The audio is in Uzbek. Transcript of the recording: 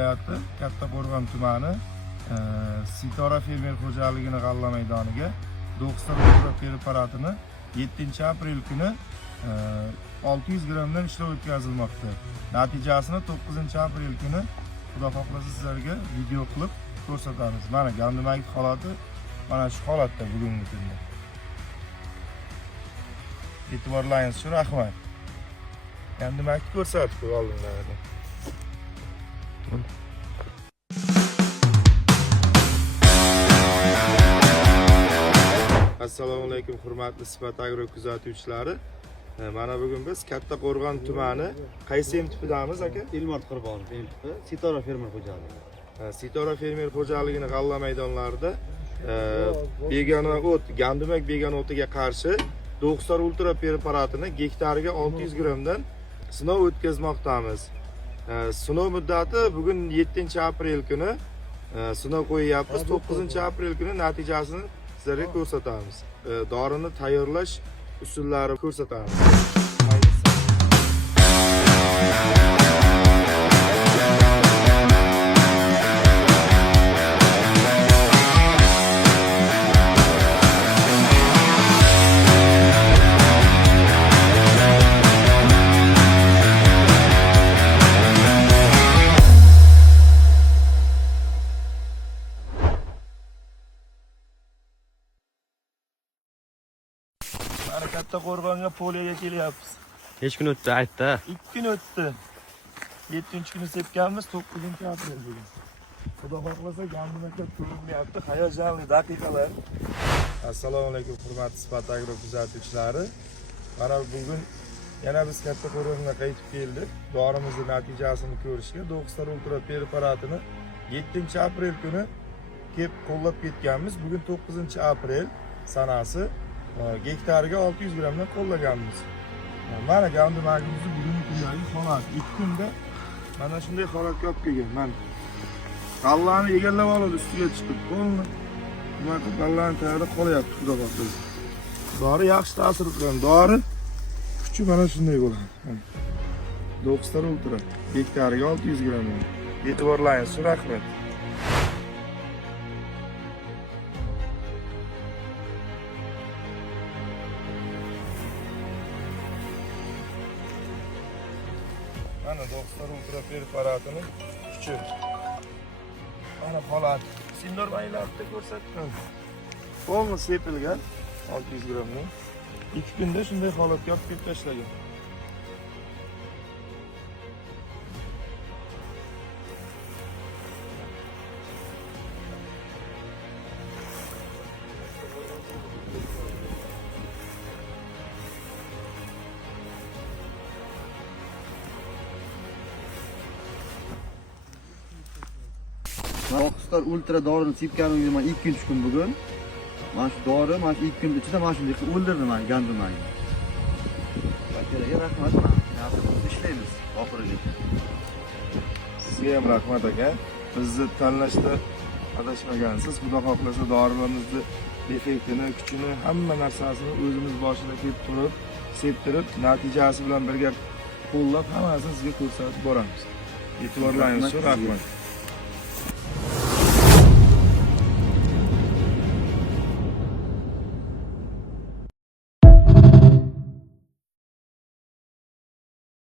viloyati Kattaqo'rg'on tumani Sitora fermer xo'jaligini g'alla maydoniga Do'xtir preparatini 7-aprel kuni 600 grammdan ishlov o'tkazilmoqda. Natijasini 9-aprel kuni Xudo xohlasa sizlarga video qilib ko'rsatamiz. Mana gandimagi holati mana shu holatda bugungi kunda. E'tiborlaringiz uchun rahmat. Gandimagi ko'rsatib qo'y oldinlarida. Assalomu alaykum hurmatli Sifat Agro kuzatuvchilari. Mana bugun biz Kattaqo'rg'on tumani qaysi tipidamiz aka? Ilmot Qurbonov tipi Sitora fermer xo'jaligi. Sitora fermer xo'jaligini g'alla maydonlarida begona o't, gandimak begona o'tiga qarshi Do'xtir ultra preparatini gektariga 600 grammdan sinov o'tkazmoqdamiz. Sinov muddati bugun 7-aprel kuni sinov qo'yyapmiz. 9-aprel kuni natijasini sizlarga ko'rsatamiz. Dorini tayyorlash usullari ko'rsatamiz. Kattaqo'rg'onga poliyaga kelyapmiz. Hech kun o'tdi aytdi. 2 kun o'tdi. 7-kuni sepganmiz, 9-aprel bugun. Xudo xohlasa gandimaklar ko'rinyapti. Hayajonli daqiqalar. Assalomu alaykum hurmatli Sifat Agro kuzatuvchilari. Mana bugun yana biz Kattaqo'rg'onga qaytib keldik. Dorimizning natijasini ko'rishga Do'xtir ultra preparatini 7-aprel kuni kelib qo'llab ketganmiz. Bugun 9-aprel sanasi. Gektariga 600 grammdan qo'llaganmiz. Mana gandimagimizni bugungi kundagi holat. 2 kunda mana shunday holatga olib kelgan. Mana g'allani egallab oladi, ustiga chiqib qo'lni. Nima qilib g'allani tayyorda qolyapti, xudo xohlasa. Dori yaxshi ta'sir qilgan. Dori kuchi mana shunday bo'ladi. Do'xtir ultra gektariga 600 grammdan. E'tiborlaringiz uchun rahmat. Mana Do'xtir ultra preparatini kuchi. Mana holat. Sindor maylarida ko'rsatdim. Qo'lni sepilgan 600 grammdan. 2 kunda shunday holatga olib kelib tashlagan. Do'xtir ultra dorini sepganimga men 2 kun bugun. Mana shu dori mana shu 2 kun ichida mana shunday qilib o'ldirdi meni gandimagini. Akaga rahmat. Ishlaymiz oxirigacha. Sizga ham rahmat aka. Bizni tanlashda adashmagansiz. Xudo xohlasa dorilarimizni effektini, kuchini, hamma narsasini o'zimiz boshida kelib turib, septirib, natijasi bilan birga qo'llab hammasini sizga ko'rsatib boramiz. E'tiborlaringiz uchun rahmat.